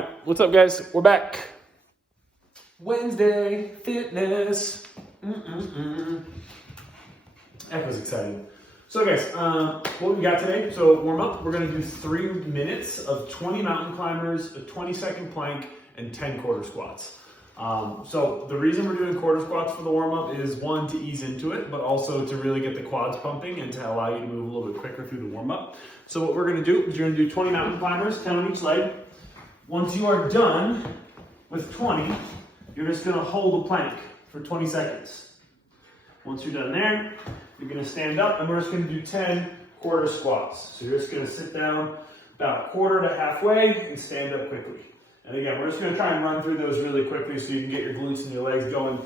right, what's up guys? We're back. Wednesday fitness. That was exciting. So guys, what we got today, so warm up, we're gonna do 3 minutes of 20 mountain climbers, a 20-second plank, and 10 quarter squats. So the reason we're doing quarter squats for the warm up is one, to ease into it, but also to really get the quads pumping and to allow you to move a little bit quicker through the warm up. So what we're gonna do is you're gonna do 20 mountain climbers, 10 on each leg. Once you are done with 20, you're just gonna hold a plank for 20 seconds. Once you're done there, you're gonna stand up and we're just gonna do 10 quarter squats. So you're just gonna sit down about quarter to halfway and stand up quickly. And again, we're just gonna try and run through those really quickly so you can get your glutes and your legs going.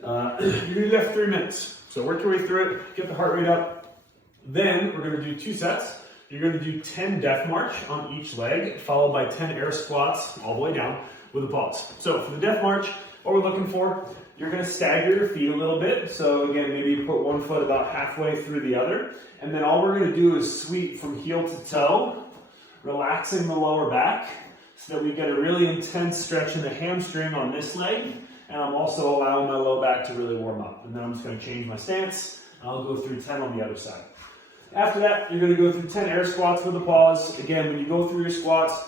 You're gonna do that for 3 minutes. So work your way through it, get the heart rate up. Then we're gonna do 2 sets. You're gonna do 10 death march on each leg, followed by 10 air squats all the way down with a pause. So for the death march, what we're looking for, you're gonna stagger your feet a little bit. So again, maybe you put one foot about halfway through the other. And then all we're gonna do is sweep from heel to toe, relaxing the lower back so that we get a really intense stretch in the hamstring on this leg. And I'm also allowing my low back to really warm up. And then I'm just gonna change my stance. And I'll go through 10 on the other side. After that, you're gonna go through 10 air squats with a pause. Again, when you go through your squats,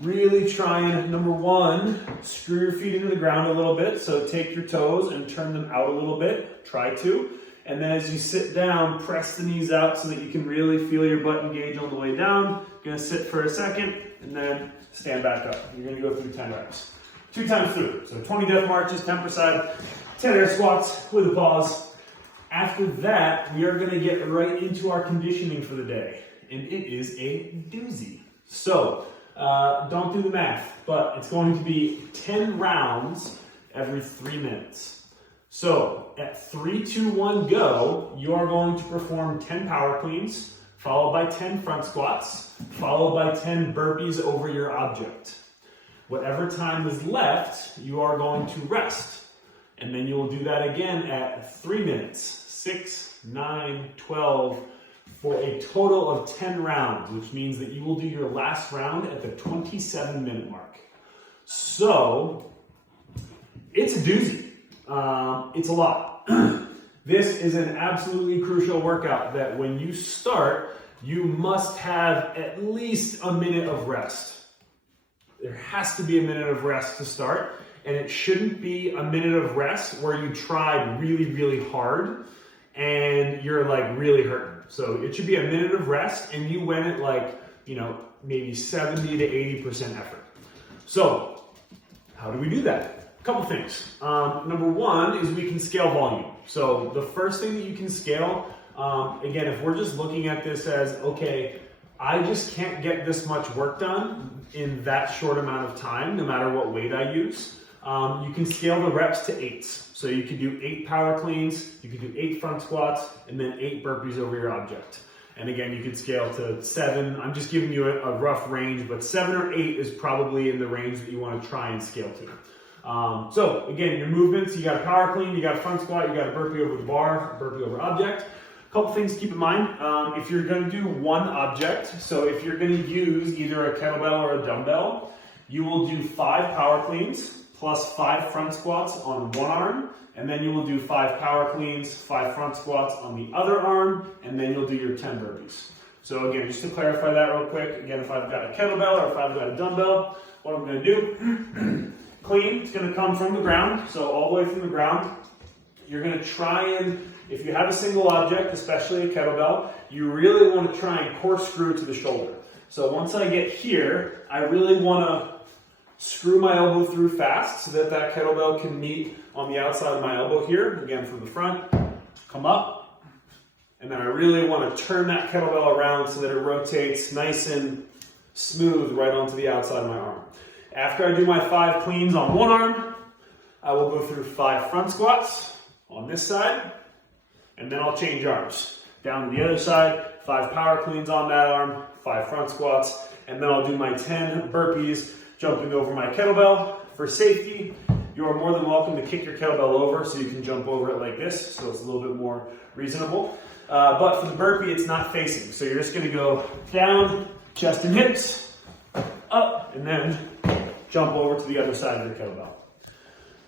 really try and, number one, screw your feet into the ground a little bit. So take your toes and turn them out a little bit, try to. And then as you sit down, press the knees out so that you can really feel your butt engage on the way down. You're gonna sit for a second and then stand back up. You're gonna go through 10 reps. 2 times through. So 20 death marches, 10 per side, 10 air squats with a pause. After that, we are gonna get right into our conditioning for the day. And it is a doozy. So, don't do the math, but it's going to be 10 rounds every 3 minutes. So at 3, 2, 1, go, you are going to perform 10 power cleans, followed by 10 front squats, followed by 10 burpees over your object. Whatever time is left, you are going to rest. And then you will do that again at 3 minutes, 6, 9, 12, for a total of 10 rounds, which means that you will do your last round at the 27-minute mark. So, it's a doozy. It's a lot. This is an absolutely crucial workout that when you start, you must have at least a minute of rest. There has to be a minute of rest to start, and it shouldn't be a minute of rest where you tried really, really hard and you're like really hurting. So it should be a minute of rest and you went at like, maybe 70 to 80% effort. So how do we do that? A couple things. Number one is we can scale volume. So the first thing that you can scale, again, if we're just looking at this as, okay, I just can't get this much work done in that short amount of time, no matter what weight I use. You can scale the reps to 8s. So you could do 8 power cleans, you could do 8 front squats, and then 8 burpees over your object. And again, you could scale to 7. I'm just giving you a rough range, but 7 or 8 is probably in the range that you want to try and scale to. So again, your movements, you got a power clean, you got a front squat, you got a burpee over the bar, burpee over object. A couple things to keep in mind. If you're going to do one object, so if you're going to use either a kettlebell or a dumbbell, you will do 5 power cleans plus 5 front squats on one arm, and then you will do 5 power cleans, 5 front squats on the other arm, and then you'll do your 10 burpees. So again, just to clarify that real quick, again, if I've got a kettlebell or if I've got a dumbbell, what I'm going to do, clean, it's going to come from the ground, so all the way from the ground. You're going to try and, if you have a single object, especially a kettlebell, you really want to try and corkscrew to the shoulder. So once I get here, I really want to screw my elbow through fast so that that kettlebell can meet on the outside of my elbow here. Again, from the front, come up. And then I really want to turn that kettlebell around so that it rotates nice and smooth right onto the outside of my arm. After I do my 5 cleans on one arm, I will go through 5 front squats on this side, and then I'll change arms. Down to the other side, 5 power cleans on that arm, 5 front squats, and then I'll do my 10 burpees, jumping over my kettlebell. For safety, you are more than welcome to kick your kettlebell over so you can jump over it like this, so it's a little bit more reasonable. But for the burpee, it's not facing. So you're just gonna go down, chest and hips, up, and then jump over to the other side of your kettlebell.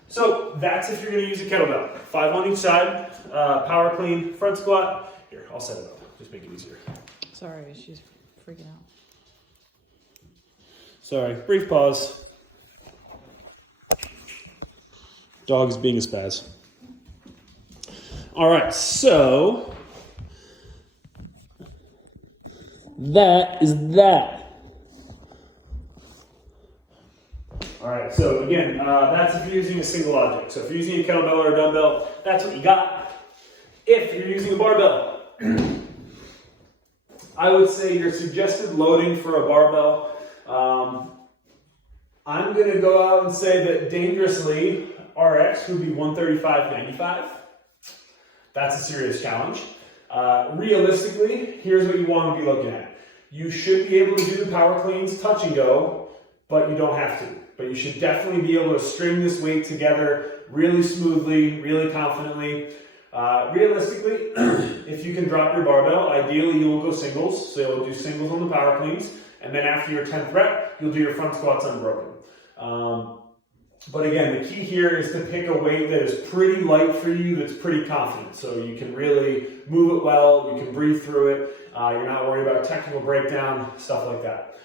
So that's if you're gonna use a kettlebell. 5 on each side, power clean, front squat. Here, I'll set it up, just make it easier. Sorry, she's freaking out. Sorry, brief pause. Dog is being a spaz. All right, so that is that. All right, so again, that's if you're using a single object. So if you're using a kettlebell or a dumbbell, that's what you got. If you're using a barbell, I would say your suggested loading for a barbell, I'm gonna go out and say that dangerously, RX would be 135-95. That's a serious challenge. Realistically, here's what you want to be looking at. You should be able to do the power cleans touch and go, but you don't have to. But you should definitely be able to string this weight together really smoothly, really confidently. Realistically, if you can drop your barbell, ideally you will go singles. So you'll do singles on the power cleans, and then after your 10th rep, you'll do your front squats unbroken. But again, the key here is to pick a weight that is pretty light for you, that's pretty confident. So you can really move it well, you can breathe through it, you're not worried about technical breakdown, stuff like that.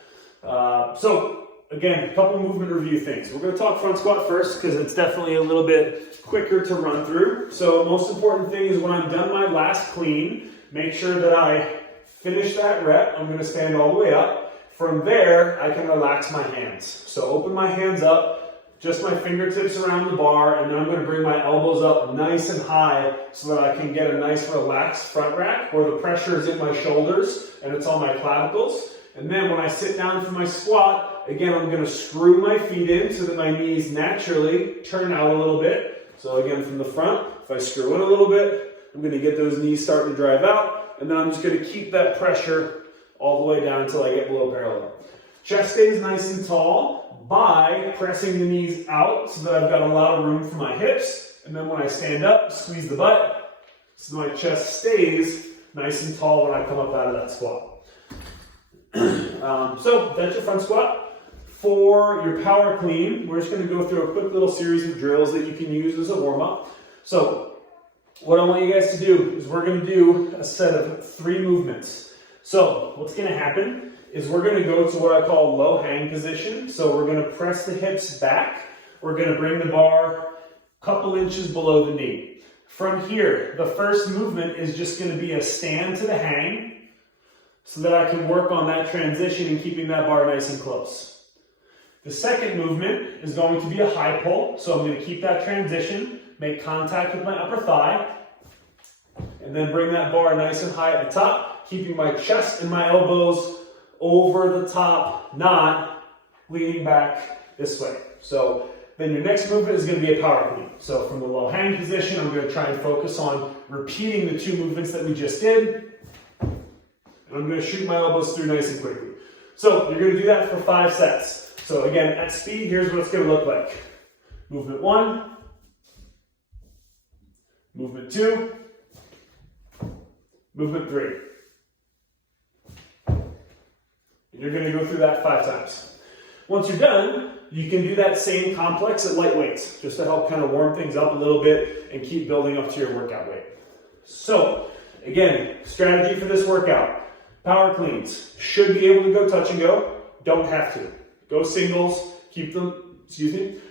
So again, a couple movement review things. We're gonna talk front squat first because it's definitely a little bit quicker to run through. So most important thing is when I'm done my last clean, make sure that I finish that rep. I'm gonna stand all the way up. From there, I can relax my hands. So open my hands up, just my fingertips around the bar, and then I'm going to bring my elbows up nice and high so that I can get a nice relaxed front rack where the pressure is in my shoulders and it's on my clavicles. And then when I sit down for my squat, again, I'm going to screw my feet in so that my knees naturally turn out a little bit. So again, from the front, if I screw in a little bit, I'm going to get those knees starting to drive out, and then I'm just going to keep that pressure all the way down until I get below parallel. Chest stays nice and tall by pressing the knees out so that I've got a lot of room for my hips. And then when I stand up, squeeze the butt so my chest stays nice and tall when I come up out of that squat. So that's your front squat. For your power clean, we're just going to go through a quick little series of drills that you can use as a warm-up. So what I want you guys to do is we're going to do a set of 3 movements. So what's going to happen is we're going to go to what I call low hang position. So we're going to press the hips back. We're going to bring the bar a couple inches below the knee. From here, the first movement is just going to be a stand to the hang so that I can work on that transition and keeping that bar nice and close. The second movement is going to be a high pull. So I'm going to keep that transition, make contact with my upper thigh, and then bring that bar nice and high at the top, keeping my chest and my elbows over the top, not leaning back this way. So then your next movement is going to be a power clean. So from the low hang position, I'm going to try and focus on repeating the 2 movements that we just did. And I'm going to shoot my elbows through nice and quickly. So you're going to do that for 5 sets. So again, at speed, here's what it's going to look like. Movement 1, movement 2, movement 3. And you're going to go through that 5 times. Once you're done, you can do that same complex at light weights, just to help kind of warm things up a little bit and keep building up to your workout weight. So, again, strategy for this workout. Power cleans. Should be able to go touch and go. Don't have to. Go singles. Keep them,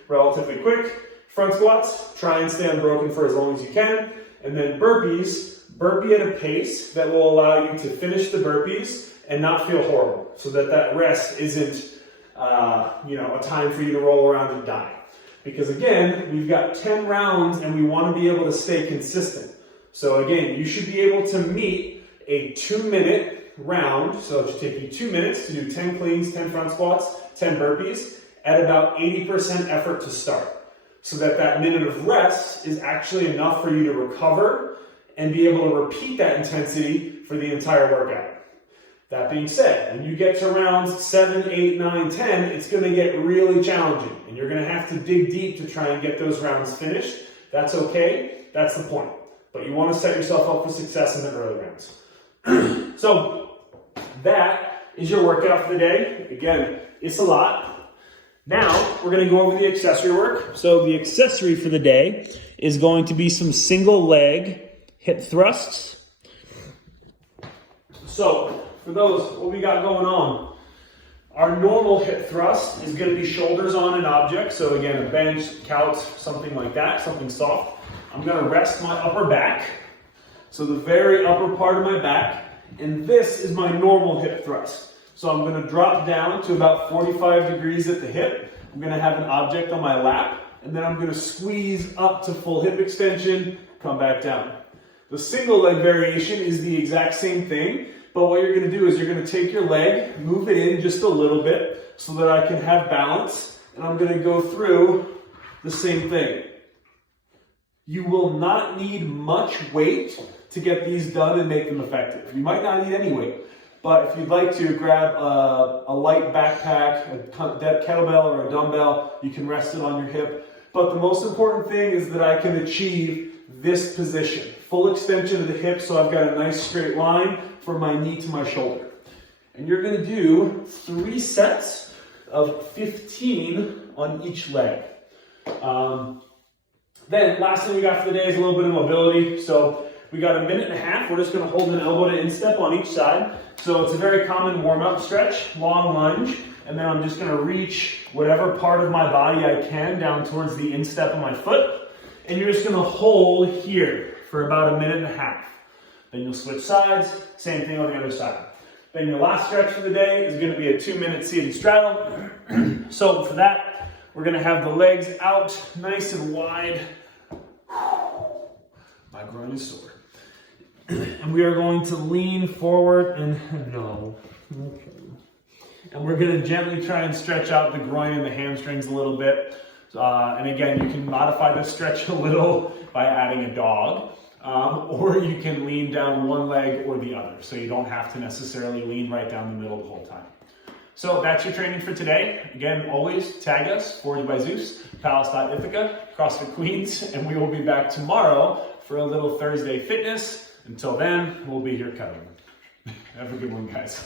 relatively quick. Front squats. Try and stay unbroken for as long as you can. And then burpees. Burpee at a pace that will allow you to finish the burpees and not feel horrible, so that that rest isn't a time for you to roll around and die. Because again, we've got 10 rounds and we want to be able to stay consistent. So again, you should be able to meet a 2-minute round. So it should take you 2 minutes to do 10 cleans, 10 front squats, 10 burpees at about 80% effort to start. So that that minute of rest is actually enough for you to recover and be able to repeat that intensity for the entire workout. That being said, when you get to rounds 7, 8, 9, 10, it's going to get really challenging. And you're going to have to dig deep to try and get those rounds finished. That's okay. That's the point. But you want to set yourself up for success in the early rounds. So that is your workout for the day. Again, it's a lot. Now, we're gonna go over the accessory work. So the accessory for the day is going to be some single leg hip thrusts. So, for those, what we got going on? Our normal hip thrust is gonna be shoulders on an object. So again, a bench, couch, something like that, something soft. I'm gonna rest my upper back. So the very upper part of my back. And this is my normal hip thrust. So I'm gonna drop down to about 45 degrees at the hip. I'm gonna have an object on my lap, and then I'm gonna squeeze up to full hip extension, come back down. The single leg variation is the exact same thing, but what you're gonna do is you're gonna take your leg, move it in just a little bit so that I can have balance, and I'm gonna go through the same thing. You will not need much weight to get these done and make them effective. You might not need any weight. But if you'd like to grab a light backpack, a kettlebell or a dumbbell, you can rest it on your hip. But the most important thing is that I can achieve this position. Full extension of the hip, so I've got a nice straight line from my knee to my shoulder. And you're gonna do 3 sets of 15 on each leg. Then last thing we got for the day is a little bit of mobility. So we got 1.5 minutes. We're just gonna hold an elbow to instep on each side. So it's a very common warm-up stretch, long lunge, and then I'm just gonna reach whatever part of my body I can down towards the instep of my foot. And you're just gonna hold here for about 1.5 minutes. Then you'll switch sides, same thing on the other side. Then your last stretch for the day is gonna be a 2-minute seated straddle. So for that, we're gonna have the legs out nice and wide. My groin is sore. And we are going to lean forward and and we're going to gently try and stretch out the groin and the hamstrings a little bit. And again, you can modify this stretch a little by adding a dog, or you can lean down one leg or the other, so you don't have to necessarily lean right down the middle the whole time. So that's your training for today. Again, always tag us, Forged by Zeus, Palace.Ithaca, CrossFit Queens, and we will be back tomorrow for a little Thursday fitness. Until then, we'll be here cutting. Have a good one, guys.